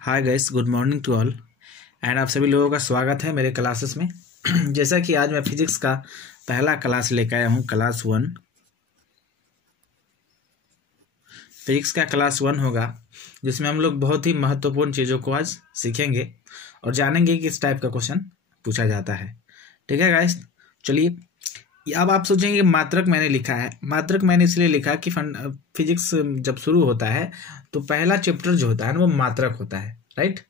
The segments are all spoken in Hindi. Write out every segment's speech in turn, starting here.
Hi guys, good morning to all and आप सभी लोगों का स्वागत है मेरे क्लासेस में। जैसा कि आज मैं फिजिक्स का पहला क्लास लेकर आया हूँ, क्लास 1। फिजिक्स का क्लास 1 होगा जिसमें हम लोग बहुत ही महत्वपूर्ण चीज़ों को आज सीखेंगे और जानेंगे कि किस टाइप का क्वेश्चन पूछा जाता है। ठीक है गाइस, चलिए। अब आप सोचेंगे कि मात्रक मैंने लिखा है। मात्रक मैंने इसलिए लिखा कि फिजिक्स जब शुरू होता है तो पहला चैप्टर जो होता है ना वो मात्रक होता है, राइट।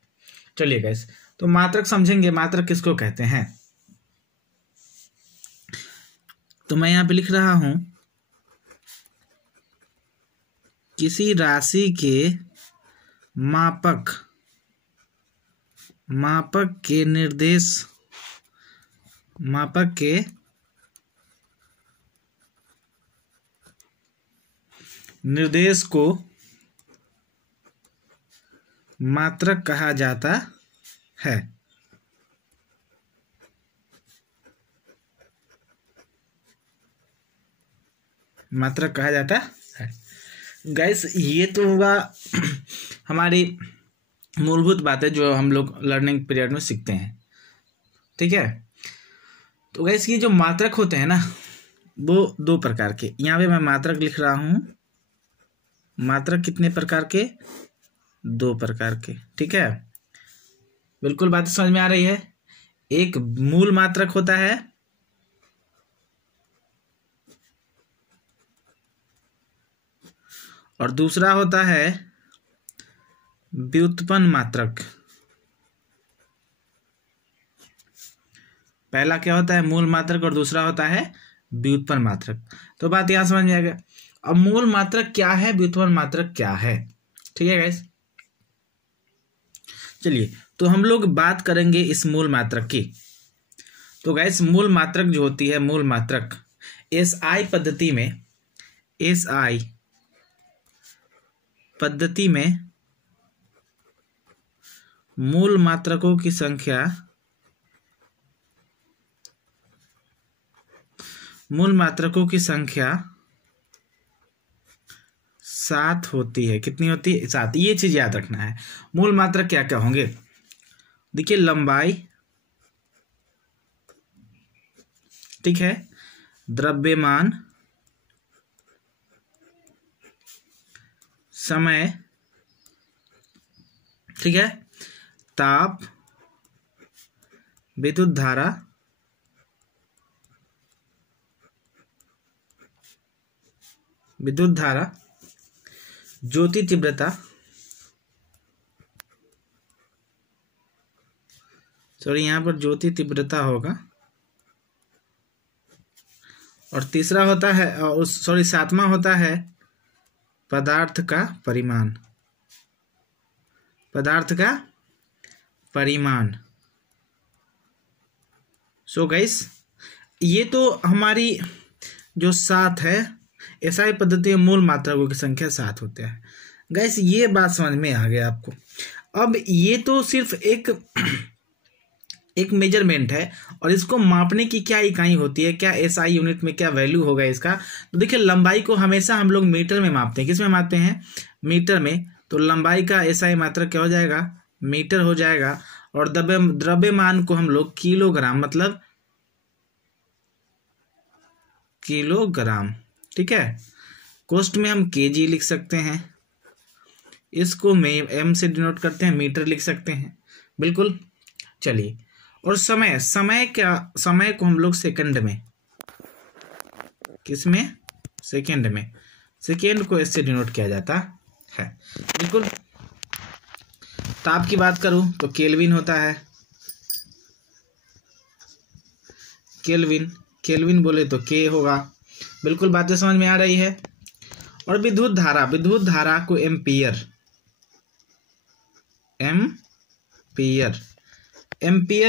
चलिए गाइस, तो मात्रक समझेंगे। मात्रक किसको कहते हैं? तो मैं यहाँ पे लिख रहा हूं, किसी राशि के मापक के निर्देश को मात्रक कहा जाता है। मात्रक कहा जाता है। गाइस, ये तो होगा हमारी मूलभूत बातें जो हम लोग लर्निंग पीरियड में सीखते हैं। ठीक है, तो गाइस ये जो मात्रक होते हैं ना वो दो प्रकार के। यहाँ पे मैं मात्रक लिख रहा हूँ। मात्रक कितने प्रकार के? दो प्रकार के। ठीक है, बिल्कुल बात समझ में आ रही है। एक मूल मात्रक होता है और दूसरा होता है व्युत्पन्न मात्रक। पहला क्या होता है? मूल मात्रक, और दूसरा होता है व्युत्पन्न मात्रक। तो बात यहां समझ में आ गया। अब मूल मात्रक क्या है, व्युत्पन्न मात्रक क्या है? ठीक है गाइस, चलिए तो हम लोग बात करेंगे इस मूल मात्रक की। तो गाइस, मूल मात्रक जो होती है, मूल मात्रक एसआई पद्धति में मूल मात्रकों की संख्या सात होती है। कितनी होती है? सात। ये चीज याद रखना है। मूल मात्रक क्या क्या होंगे? देखिए, लंबाई, ठीक है, द्रव्यमान, समय, ठीक है, ताप, विद्युत धारा, ज्योति तीव्रता, सॉरी यहां पर ज्योति तीव्रता होगा, और तीसरा होता है, सातवां होता है पदार्थ का परिमाण। सो गाइस, ये तो हमारी जो सात है, एसआई पद्धति में मूल मात्रकों की संख्या 7 होते हैं। गाइस, ये बात समझ में आ गया आपको। अब ये तो सिर्फ एक मेजरमेंट है, और इसको मापने की क्या इकाई होती है, क्या एसआई यूनिट में क्या वैल्यू होगा इसका? तो देखिए, लंबाई को हमेशा हम लोग मीटर में मापते हैं। किस में मापते हैं? मीटर में। तो लंबाई का एसआई मात्रक क्या हो जाएगा? मीटर हो जाएगा। और द्रव्यमान को हम लोग किलोग्राम, मतलब किलोग्राम, ठीक है। कोष्ठ में हम केजी लिख सकते हैं, इसको एम से डिनोट करते हैं, मीटर लिख सकते हैं, बिल्कुल। चलिए, और समय को हम लोग सेकंड में, किसमें? सेकंड में। सेकंड को इससे डिनोट किया जाता है, बिल्कुल। ताप की बात करूं तो केल्विन होता है। केल्विन बोले तो के होगा, बिल्कुल। बातें समझ में आ रही है। और विद्युत धारा को एम्पियर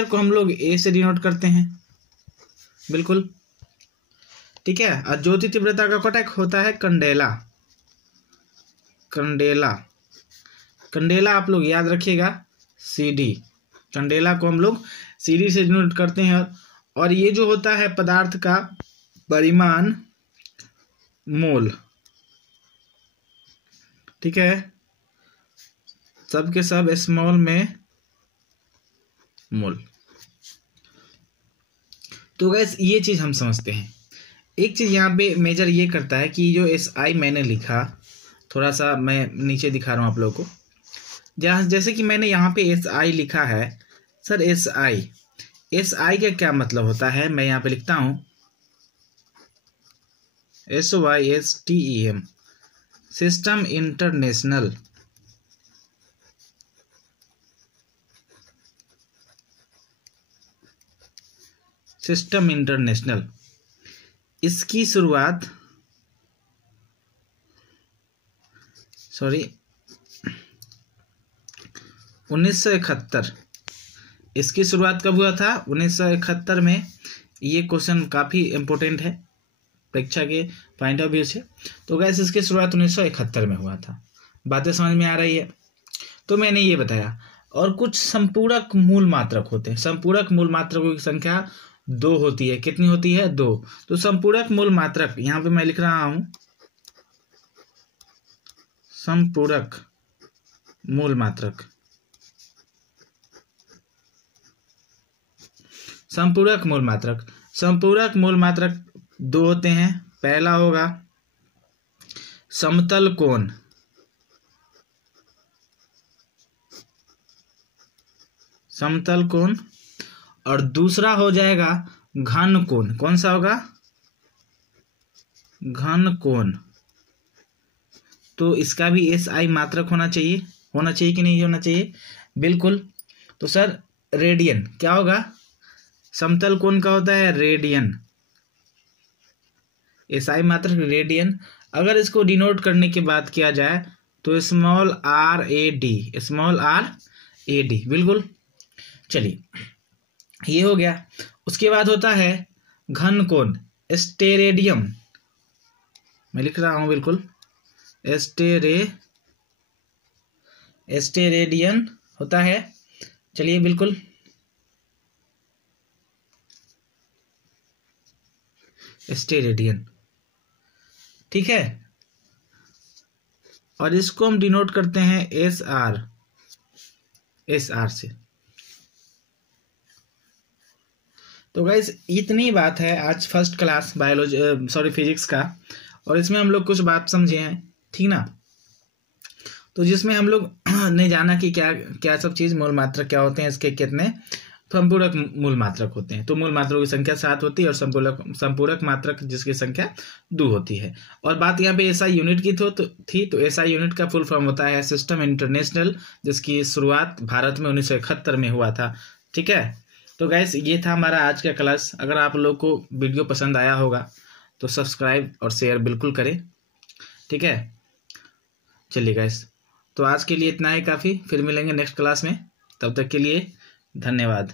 को हम लोग ए से डिनोट करते हैं, बिल्कुल, ठीक है। और ज्योति तीव्रता का कटक होता है कंडेला आप लोग याद रखिएगा, सीडी। कंडेला को हम लोग सीडी से डिनोट करते हैं। और ये जो होता है पदार्थ का परिमाण, मोल, ठीक है। सब के सब स्मॉल में मोल। तो गैस ये चीज़ हम समझते हैं। एक चीज़ यहाँ पे मेजर ये करता है कि जो SI मैंने लिखा, थोड़ा सा मैं नीचे दिखा रहा हूँ आप लोगों को, जैसे कि मैंने यहाँ पे SI लिखा है। सर SI का क्या मतलब होता है, मैं यहाँ पे लिखता हूँ SYSTEM, system international. System international, इसकी शुरुआत 1971, इसकी शुरुआत कब हुआ था? 1971 में। ये क्वेश्चन काफ़ी इम्पोर्टेंट है परीक्षा के पॉइंट ऑफ व्यू से। तो गैस इसकी शुरुआत 1971 में हुआ था। बातें समझ में आ रही है? तो मैंने ये बताया। और कुछ संपूरक मूल मात्रक होते हैं। संपूरक मूल मात्रकों की संख्या 2 होती है। कितनी होती है? 2। तो संपूरक मूल मात्रक यहाँ पे मैं लिख रहा हूं, संपूरक मूल मात्रक। संपूरक मूल मात्रक, संपूरक मूल मात्रक 2 होते हैं। पहला होगा समतल कोण, समतल कोण, और दूसरा हो जाएगा घन कोण। कौन सा होगा? घन कोण। तो इसका भी SI मात्रक होना चाहिए। होना चाहिए कि नहीं होना चाहिए? बिल्कुल। तो सर रेडियन क्या होगा? समतल कोण का होता है रेडियन। SI मात्रक रेडियन। अगर इसको डिनोट करने की बात किया जाए तो स्मॉल RAD, स्मॉल RAD। बिल्कुल। चलिए ये हो गया। उसके बाद होता है घन कोण, स्टेरेडियम। मैं लिख रहा हूं बिल्कुल, स्टेरेडियन होता है। चलिए बिल्कुल, स्टेरेडियन, ठीक है। और इसको हम डिनोट करते हैं SR से। तो गाइस इतनी बात है आज फर्स्ट क्लास बायोलॉजी फिजिक्स का। और इसमें हम लोग कुछ बात समझे हैं, ठीक ना। तो जिसमें हम लोग ने जाना कि क्या क्या सब चीज़, मूल मात्रक क्या होते हैं, इसके कितने संपूरक मूल मात्रक होते हैं। तो मूल मात्रकों की संख्या 7 होती है और संपूरक मात्रक जिसकी संख्या 2 होती है। और बात यहाँ पे SI यूनिट की तो SI यूनिट का फुल फॉर्म होता है सिस्टम इंटरनेशनल, जिसकी शुरुआत भारत में 1971 में हुआ था, ठीक है। तो गैस ये था हमारा आज का क्लास। अगर आप लोग को वीडियो पसंद आया होगा तो सब्सक्राइब और शेयर बिल्कुल करें, ठीक है। चलिए गैस, तो आज के लिए इतना ही काफ़ी। फिर मिलेंगे नेक्स्ट क्लास में, तब तक के लिए धन्यवाद।